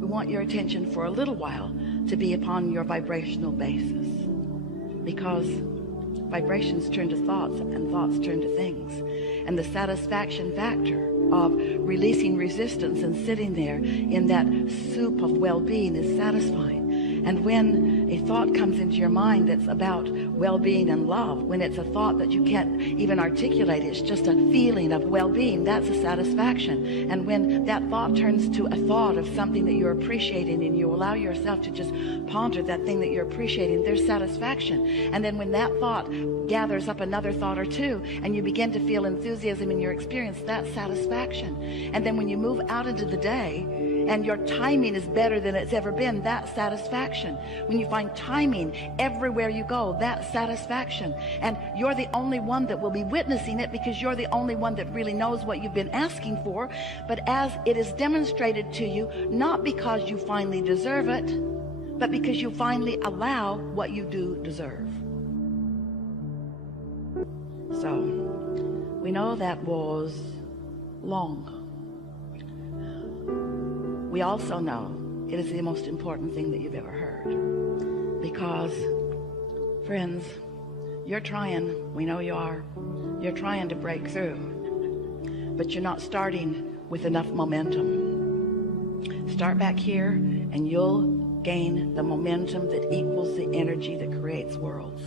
Want your attention for a little while to be upon your vibrational basis, because Vibrations turn to thoughts, and thoughts turn to things. And the satisfaction factor of releasing resistance and sitting there in that soup of well-being is satisfying. And when a thought comes into your mind that's about well-being and love, when it's a thought that you can't even articulate, it's just a feeling of well-being, that's a satisfaction. And when that thought turns to a thought of something that you're appreciating, and you allow yourself to just ponder that thing that you're appreciating, there's satisfaction. And then when that thought gathers up another thought or two, and you begin to feel enthusiasm in your experience, that's satisfaction. And then when you move out into the day, and your timing is better than it's ever been, that's satisfaction. When you find timing everywhere you go, that's satisfaction. And you're the only one that will be witnessing it, because you're the only one that really knows what you've been asking for. But as it is demonstrated to you, not because you finally deserve it, but because you finally allow what you do deserve. So we know that was long. We also know it is the most important thing that you've ever heard. Because, friends, you're trying, we know you are, you're trying to break through, but you're not starting with enough momentum. Start back here and you'll gain the momentum that equals the energy that creates worlds.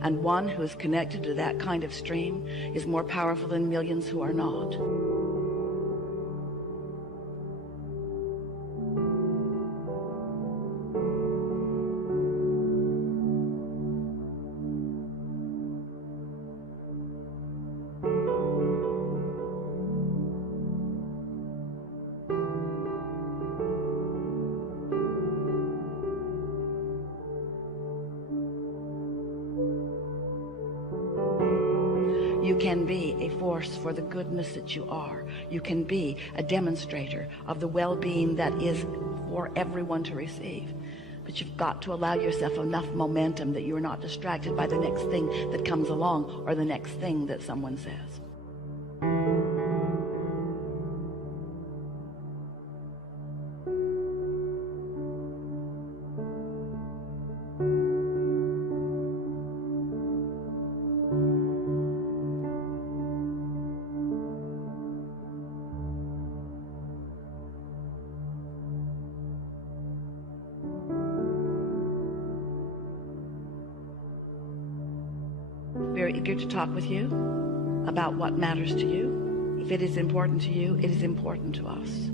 And one who is connected to that kind of stream is more powerful than millions who are not. You can be a force for the goodness that you are. You can be a demonstrator of the well-being that is for everyone to receive. But you've got to allow yourself enough momentum that you're not distracted by the next thing that comes along, or the next thing that someone says. Very eager to talk with you about what matters to you. If it is important to you, it is important to us.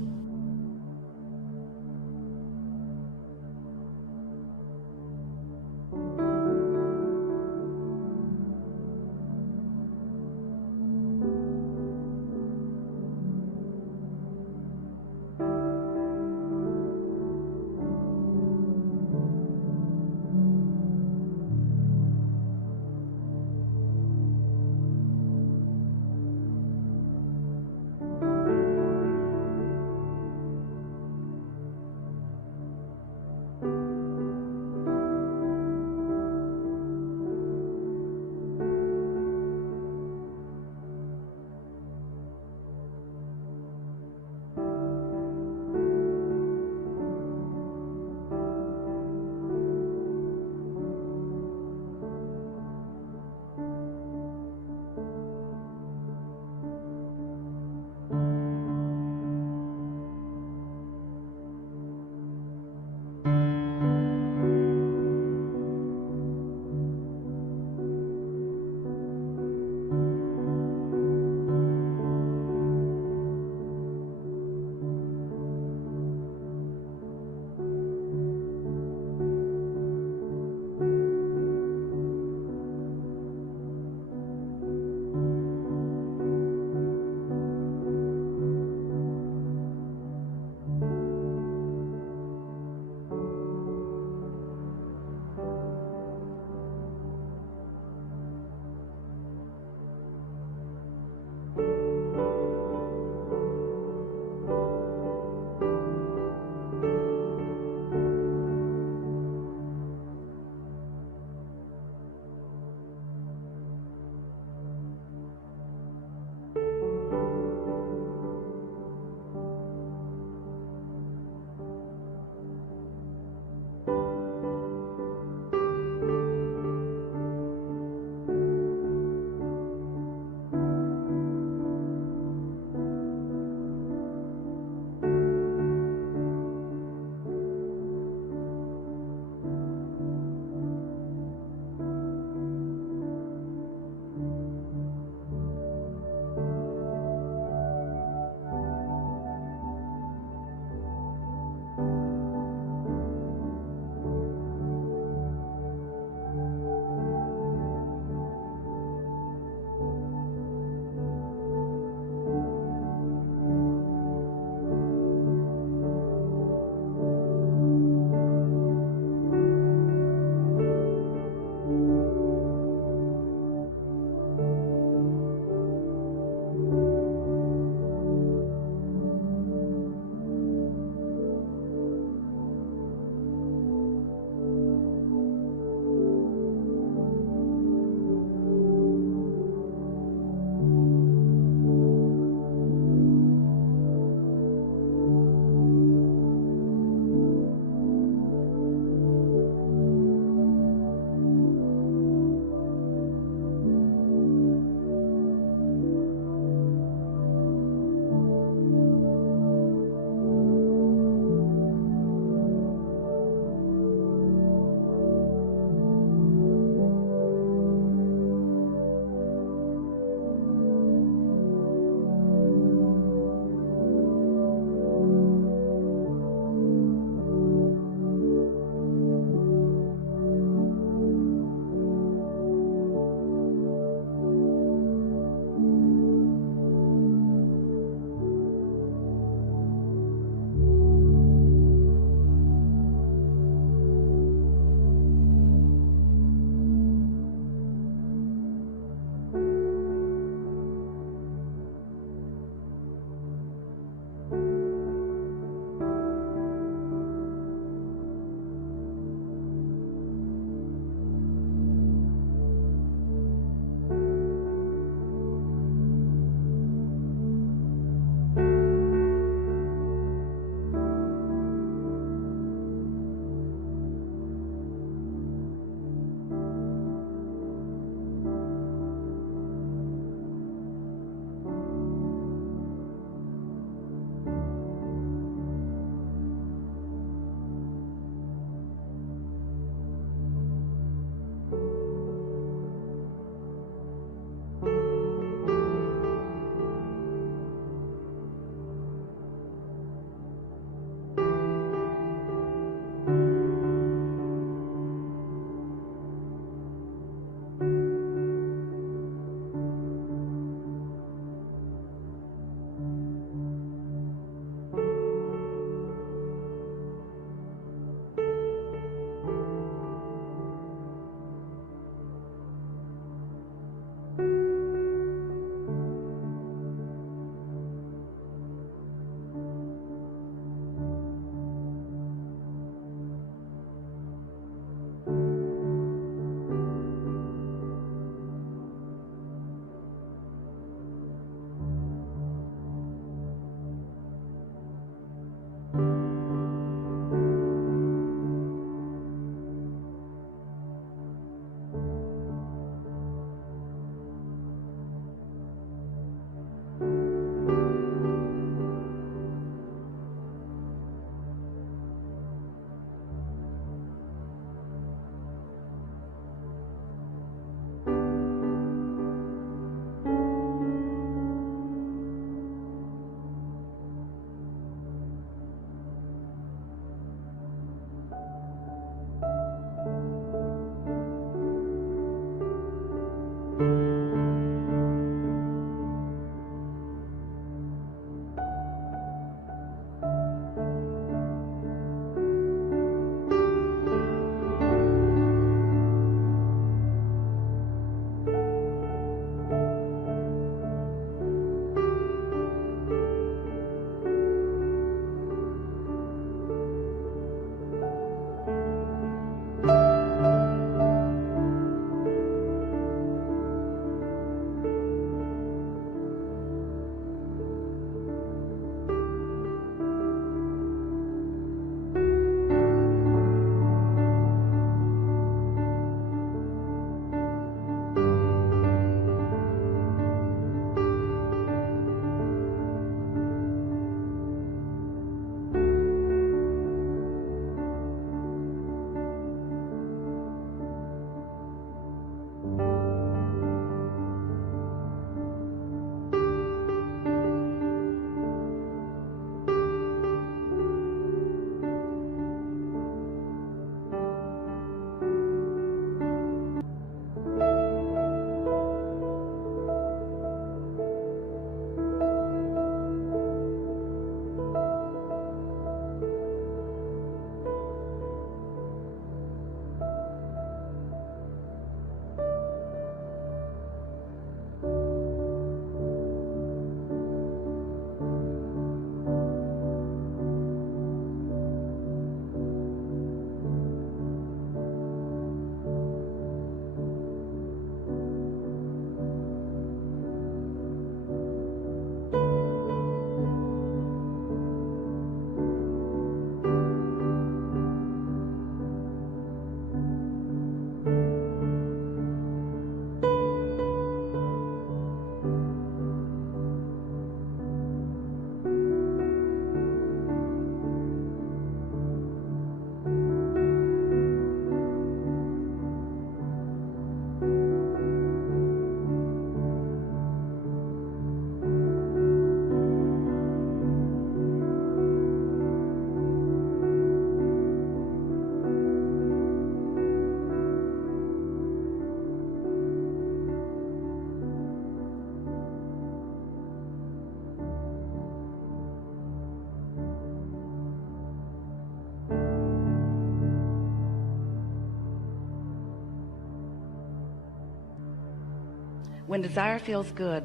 When desire feels good,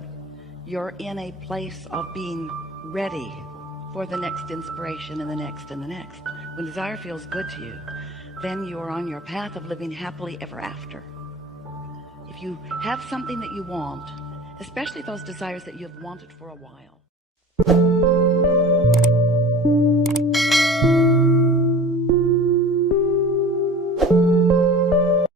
you're in a place of being ready for the next inspiration and the next and the next. When desire feels good to you, then you're on your path of living happily ever after. If you have something that you want, especially those desires that you've wanted for a while,